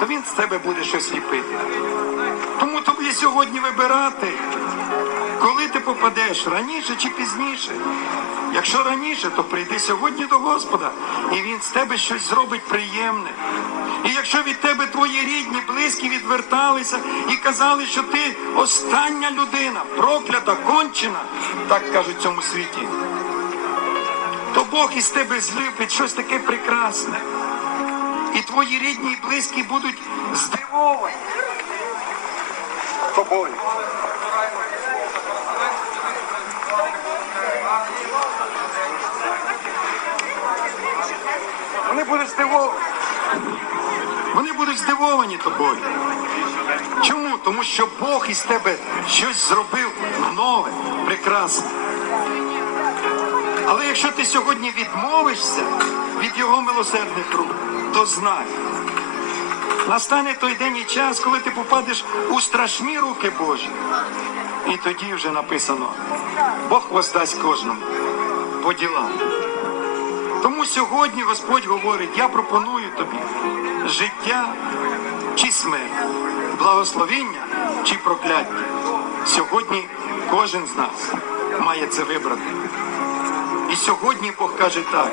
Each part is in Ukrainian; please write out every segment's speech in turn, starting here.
то він з тебе буде щось ліпити. Тому тобі сьогодні вибирати, коли ти попадеш, раніше чи пізніше. Якщо раніше, то прийди сьогодні до Господа, і Він з тебе щось зробить приємне. І якщо від тебе твої рідні, близькі відверталися і казали, що ти остання людина, проклята, кончена, так кажуть в цьому світі, то Бог із тебе зліпить щось таке прекрасне. І твої рідні і близькі будуть здивовані тобою. Вони будуть здивовані. Вони будуть здивовані тобою. Чому? Тому що Бог із тебе щось зробив нове, прекрасне. Але якщо ти сьогодні відмовишся від його милосердних рук, то знай, настане той день і час, коли ти попадеш у страшні руки Божі. І тоді вже написано, Бог воздасть кожному по ділам. Тому сьогодні Господь говорить, я пропоную тобі життя чи смерть, благословіння чи прокляття. Сьогодні кожен з нас має це вибрати. І сьогодні Бог каже так,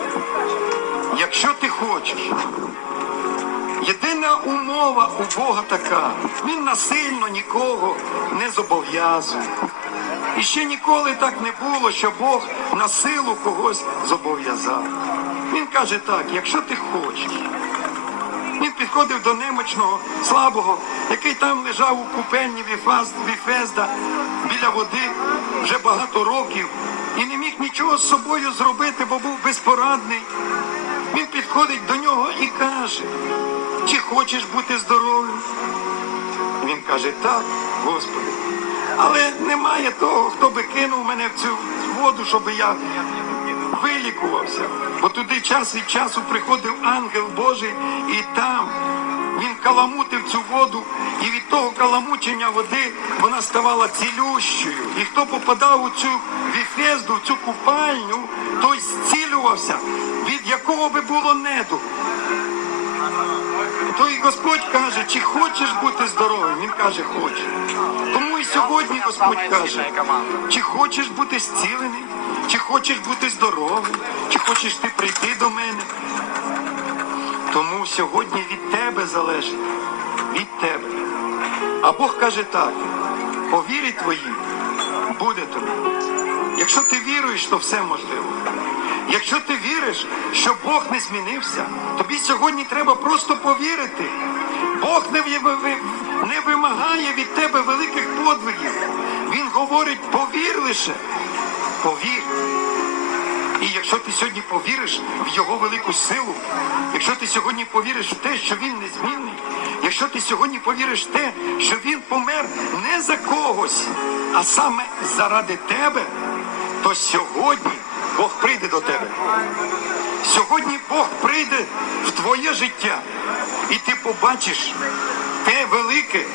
якщо ти хочеш, єдина умова у Бога така, він насильно нікого не зобов'язує. І ще ніколи так не було, що Бог на силу когось зобов'язав. Він каже так, якщо ти хочеш. Він підходив до немочного, слабого, який там лежав у купельні Віфезда біля води вже багато років і не міг нічого з собою зробити, бо був безпорадний. Він підходить до нього і каже, чи хочеш бути здоровим? Він каже, так, Господи. Але немає того, хто би кинув мене в цю воду, щоб я вилікувався. Бо туди час від часу приходив ангел Божий, і там він каламутив цю воду, і від того каламучення води вона ставала цілющою. І хто попадав у цю віфезду, в цю купальню, той зцілювався, якого би було недугу. То і Господь каже, чи хочеш бути здоровим? Він каже, хочу. Тому і сьогодні Господь каже, чи хочеш бути зцілений, чи хочеш бути здоровим, чи хочеш ти прийти до мене. Тому сьогодні від тебе залежить, від тебе. А Бог каже так, по вірі твоїй буде тобі. Якщо ти віруєш, то все можливо. Якщо ти віриш, що Бог не змінився, тобі сьогодні треба просто повірити. Бог не, не вимагає від тебе великих подвигів. Він говорить, повір лише, повір. І якщо ти сьогодні повіриш в його велику силу, якщо ти сьогодні повіриш в те, що він незмінний, якщо ти сьогодні повіриш в те, що він помер не за когось, а саме заради тебе, то сьогодні Бог прийде до тебе. Сьогодні Бог прийде в твоє життя, і ти побачиш те велике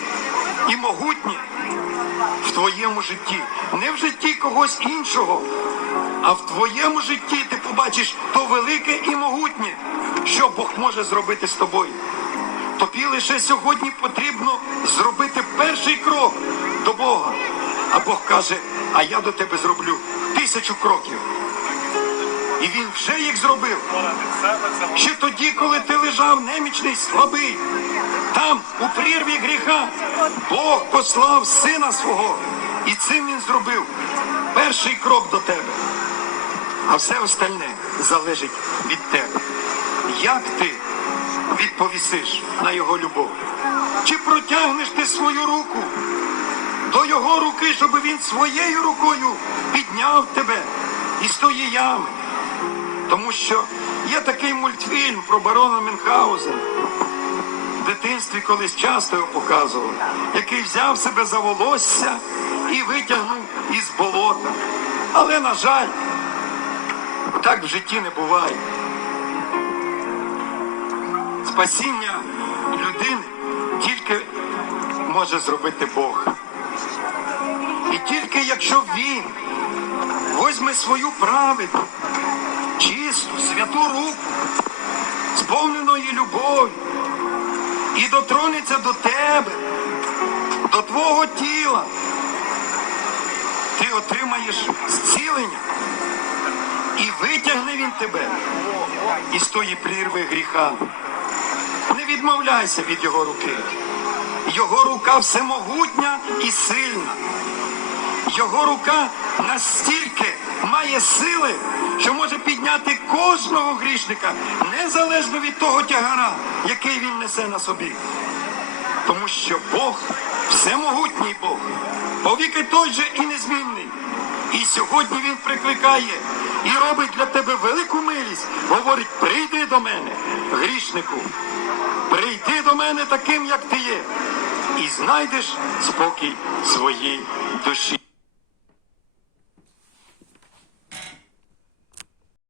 і могутнє в твоєму житті, не в житті когось іншого, а в твоєму житті ти побачиш то велике і могутнє, що Бог може зробити з тобою. Тобі лише сьогодні потрібно зробити перший крок до Бога. А Бог каже, а я до тебе зроблю тисячу кроків. І він вже їх зробив. Ще тоді, коли ти лежав немічний, слабий, там, у прірві гріха, Бог послав сина свого. І цим він зробив перший крок до тебе. А все остальне залежить від тебе. Як ти відповісиш на його любов? Чи протягнеш ти свою руку до його руки, щоб він своєю рукою підняв тебе із тої ями? Тому що є такий мультфільм про барона Мюнхгаузена. В дитинстві колись часто його показували, який взяв себе за волосся і витягнув із болота. Але, на жаль, так в житті не буває. Спасіння людини тільки може зробити Бог. І тільки якщо він возьме свою праведну, чисту, святу руку, сповненої любов'ю, і дотронеться до тебе, до твого тіла, ти отримаєш зцілення і витягне він тебе із тої прірви гріха. Не відмовляйся від його руки. Його рука всемогутня і сильна. Його рука настільки має сили, що може підняти кожного грішника, незалежно від того тягара, який він несе на собі. Тому що Бог всемогутній Бог, повіки той же і незмінний. І сьогодні Він прикликає і робить для тебе велику милість. Говорить, прийди до мене, грішнику, прийди до мене таким, як ти є, і знайдеш спокій своїй душі.